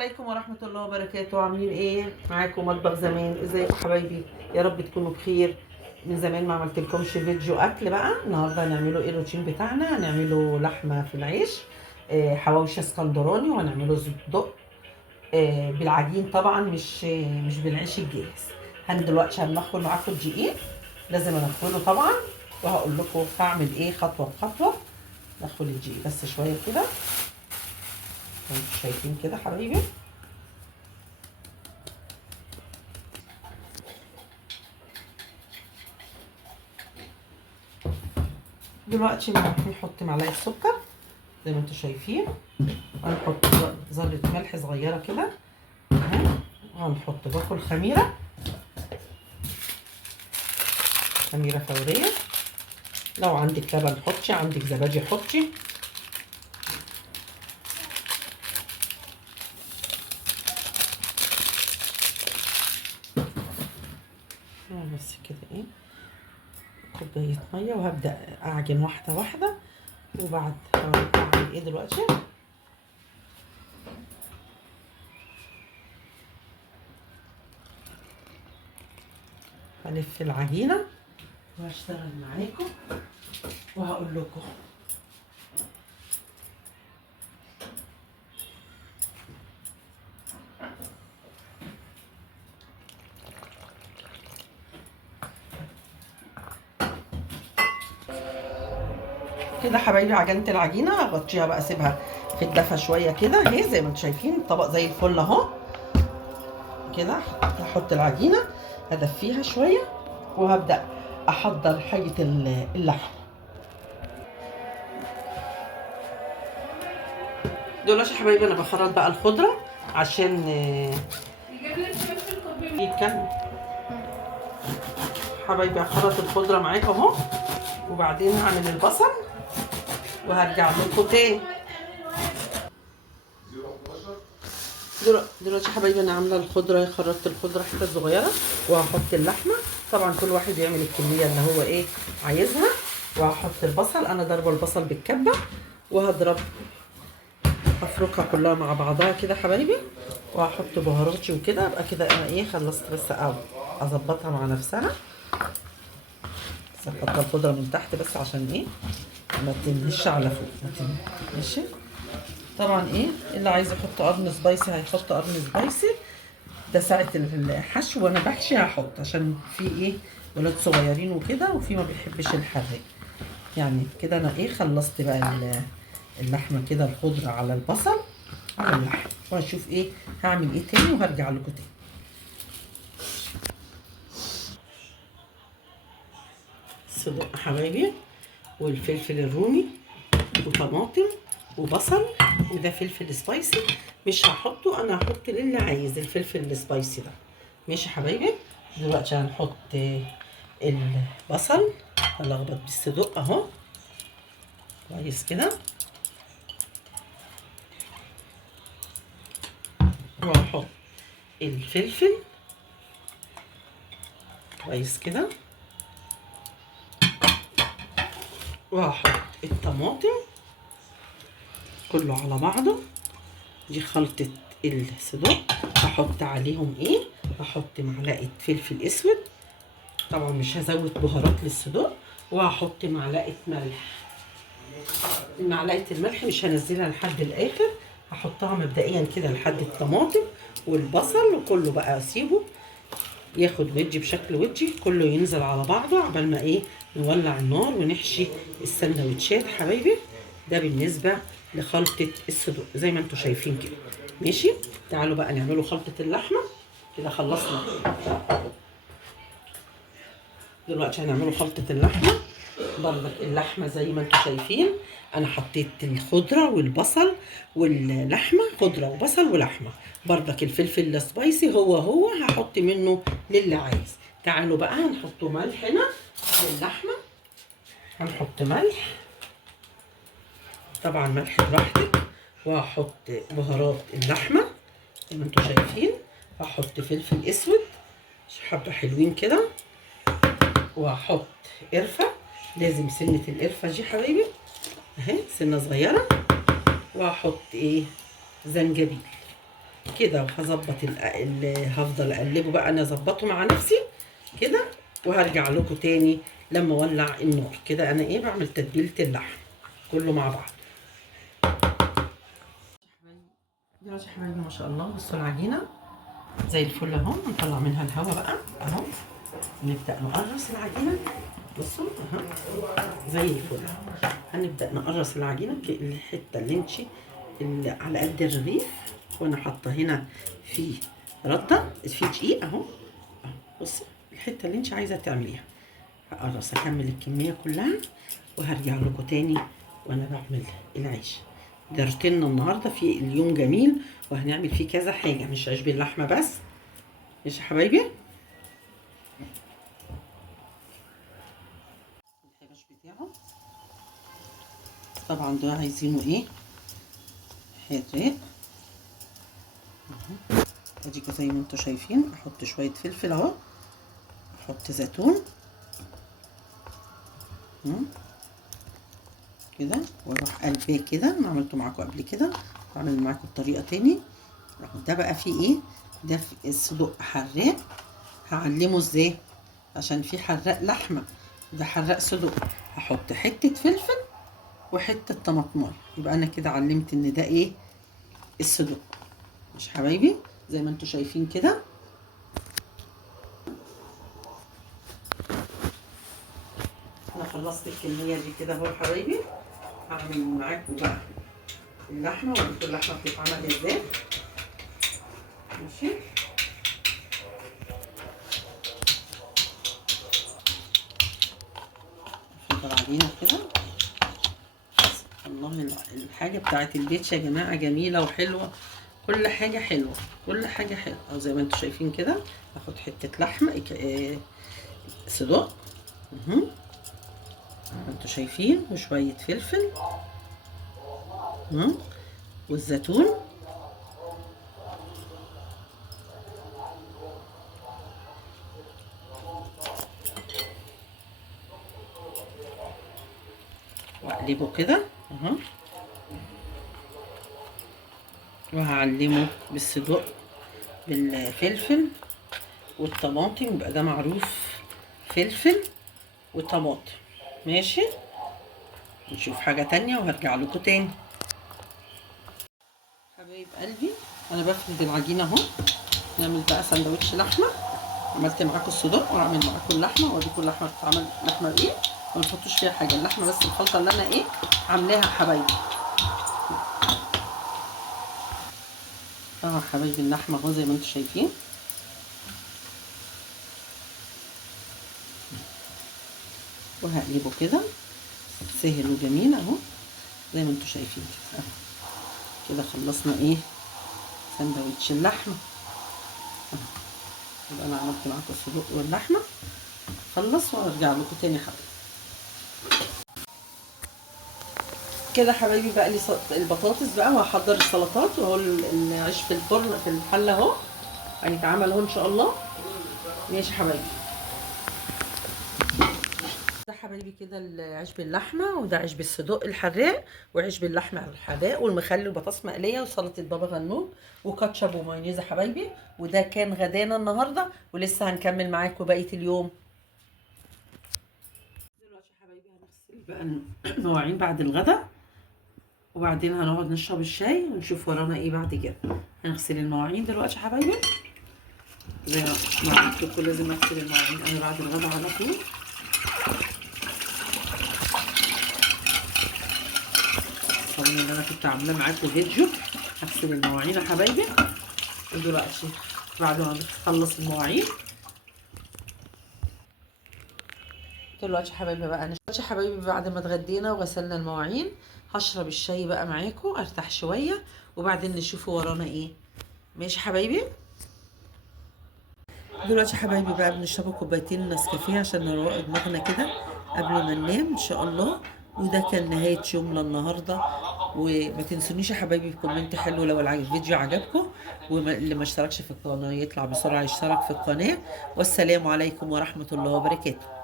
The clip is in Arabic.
عليكم ورحمة الله وبركاته. عاملين ايه؟ معاكم مطبخ زمان. ازيكم حبايبي؟ يا رب تكونوا بخير. من زمان ما عملتلكمش فيديو اكل. بقى النهارده هنعمله ايه؟ الروتين بتاعنا هنعمله لحمة في العيش، حواوشي اسكندراني، وهنعمله صدق بالعجين طبعا، مش بالعيش الجاهز. دلوقتي هنخفل معاكم الدقيق، لازم انخله طبعا، وهقول لكم هعمل ايه خطوة بخطوة. ندخل الدقيق بس شوية كده، انتوا شايفين كده حبايبي. دلوقتي هنحط معلقه سكر زي ما انتوا شايفين، وهنحط ذره ملح صغيره كده، وهنحط باكل خميره فوريه. لو عندك لبن حطي، عندك زبادي حطي. بس كده ايه، كوبايه ميه، وهبدا اعجن واحده واحده. وبعد هعمل ايه دلوقتي؟ هلف العجينه وهشتغل معاكم وهقول لكم. كده حبايبي عجنت العجينه، هغطيها بقى، اسيبها في الدفا شويه كده اهي، زي ما انتم شايفين الطبق زي الفل اهو. كده هحط العجينه، هدفيها شويه، وهبدا احضر حاجه اللحم. دلوقتي يا حبايبي انا بخرط بقى الخضره عشان يتكلم. حبايبي هخرط الخضره معاكم اهو، وبعدين هعمل البصل وهرجع لكم تاني. دلوقتي يا حبايبي انا عامله الخضره، خرطت الخضره حتت صغيره، وهحط اللحمه. طبعا كل واحد يعمل الكميه اللي هو ايه عايزها. وهحط البصل، انا ضربه البصل بالكبه، وهضرب افركها كلها مع بعضها كده حبايبي، وهحط بهاراتي وكده. ابقى كده انا ايه خلصت، بس اظبطها مع نفسها. بس هحط الخضره من تحت بس عشان ايه ما تنهش على فوق، ما ماشي. طبعا ايه اللي عايز يحط قرن سبايسي هيحط قرن سبايسي، ده ساعة الحشو. وانا بحشي هحط عشان في ايه ولاد صغيرين وكده، وفي ما بيحبش الحراق. يعني كده انا ايه خلصت بقى اللحمه كده، الخضره على البصل على اللحم، وهشوف ايه هعمل ايه تاني وهرجع لكم تاني. صدق حبايبي، والفلفل الرومي، وطماطم، وبصل، وده فلفل سبايسي مش هحطه، انا هحط للي عايز الفلفل السبايسي ده. ماشي حبايبي. دلوقتي هنحط البصل، هلخبط بالصدق اهو كويس كده، وهحط الفلفل كويس كده، وهحط الطماطم كله على بعضه. دي خلطة الصدق. هحط عليهم ايه، هحط معلقة فلفل اسود، طبعا مش هزود بهارات للصدق، وهحط معلقة ملح. معلقة الملح مش هنزلها لحد الاخر، هحطها مبدئيا كده لحد الطماطم والبصل، وكله بقى اسيبه ياخد وجي بشكل وجي، كله ينزل على بعضه عبال ما ايه نولع النار ونحشي السندوتشات حبايبي. ده بالنسبه لخلطه الصدوق زي ما انتم شايفين كده. ماشي، تعالوا بقى نعملوا خلطه اللحمه. كده خلصنا. دلوقتي هنعملوا خلطه اللحمه. برضك اللحمه زي ما انتم شايفين، انا حطيت الخضره والبصل واللحمه، خضره وبصل ولحمه. برضك الفلفل السبايسي هو هحط منه للي عايز. تعالوا بقى هنحط ملح هنا للحمه، هنحط ملح، طبعا ملح براحتك، وهحط بهارات اللحمه زي ما انتم شايفين، هحط فلفل اسود حبه حلوين كده، وهحط قرفه، لازم سنه القرفه دي حبايبي اهي سنه صغيره، وهحط ايه زنجبيل. كده، وهظبط هفضل اقلبه بقى، انا اظبطه مع نفسي كده، وهرجع لكم تاني لما اولع النار. كده انا ايه بعمل تتبيله اللحم كله مع بعض. دلوقتي يا حبايبي ما شاء الله بصوا العجينه زي الفل اهو، نطلع منها الهواء بقى اهو، نبدا نقرص العجينه. بصوا اهو زي الفل. هنبدا نقرص العجينه الحته اللي على قد الرغيف، وانا حاطه هنا في رده في دقيق اهو. بصي الحته اللي انت عايزه تعمليها. هقرص اكمل الكميه كلها وهرجع لكم تاني وانا بعمل العيش. ده روتيننا النهارده، في اليوم جميل وهنعمل فيه كذا حاجه، مش عيش باللحمه بس. ماشي يا حبايبي. الحبش بتاعه طبعا ده عايزينه ايه حراق. ادي زي ما انتم شايفين، احط شويه فلفل اهو، احط زيتون كده، واروح قلباه كده. انا عملته معاكم قبل كده، بعمل معاكم بطريقه تاني. ده بقى فيه ايه؟ ده في الصدق حراق. هعلمه ازاي عشان في حراق لحمه، ده حراق صدق. هحط حته فلفل وحته طماطمايه، يبقى انا كده علمت ان ده ايه الصدق. مش حبايبي زي ما انتم شايفين كده. انا خلصت الكميه دي كده اهو يا حبايبي. هعمل معاكم بقى اللحمه، وقلت اللحمه بتتعمل ازاي. ماشي. افضل علينا كده. والله الحاجه بتاعت البيت يا جماعه جميله وحلوه، كل حاجه حلوه، كل حاجه حلوه. او زي ما انتم شايفين كده، هاخد حته لحمه صدق انتوا شايفين، وشويه فلفل والزيتون. واقلبه كده اهو، وهعلمه بالصدق بالفلفل والطماطم، يبقى ده معروف فلفل وطماطم. ماشي. نشوف حاجة تانية وهرجع لكم تاني. حبايب قلبي انا بفرد العجينة اهو. نعمل بقى سندوتش لحمة. عملت معاكم الصدق وهعمل معاكم اللحمة، واوريكم اللحمة بتتعمل لحمة بايه. ما نحطوش فيها حاجة، اللحمة بس الخلطة اللي انا ايه عاملاها حبايبي. حبايبي اللحمة اهو زي ما انتم شايفين. وهقلبه كده سهل وجميل اهو زي ما انتم شايفين كده. كده خلصنا ايه سندوتش اللحمه. يبقى انا عملت معاكم الصدوق واللحمه. خلص وارجع لكم تاني حبايبي. كده حبايبي بقى لي البطاطس بقى، وهحضر السلطات، وهو العيش في الفرن في الحله اهو هيتعمل اهو ان شاء الله. ماشي حبايبي. ده حبايبي كده العيش باللحمه، وده عيش بالصدوق الحراق، وعيش باللحمه الحراق، والمخلل وبطاطس مقليه، وسلطه بابا غنوج، وكاتشب ومايونيز يا حبايبي. وده كان غدانا النهارده، ولسه هنكمل معاكم بقيه اليوم. دلوقتي يا حبايبي هنغسل بقى المواعين بعد الغدا، وبعدين هنقعد نشرب الشاي ونشوف ورانا ايه بعد كده. هنغسل المواعين دلوقتي يا حبايبي، زي ما قلت لكم لازم اغسل المواعين انا بعد الغدا على طول. الصابون اللي انا كنت عاملاه معاكم فيديو هغسل المواعين يا حبايبي. ودلوقتي بعد ما نخلص المواعين دلوقتي يا حبايبي بقى دلوقتي يا حبايبي بعد ما اتغدينا وغسلنا المواعين، هشرب الشاي بقى معاكم ارتاح شويه، وبعدين نشوفوا ورانا ايه. ماشي يا حبايبي. دلوقتي يا حبايبي بقى بنشرب كوبايتين نسكافيه عشان نروق دماغنا كده قبل ما ننام ان شاء الله. وده كان نهايه يومنا النهارده. وما تنسونيش يا حبايبي بكومنت حلو لو الفيديو عجبكم، واللي ما اشتركش في القناه يطلع بسرعه يشترك في القناه. والسلام عليكم ورحمه الله وبركاته.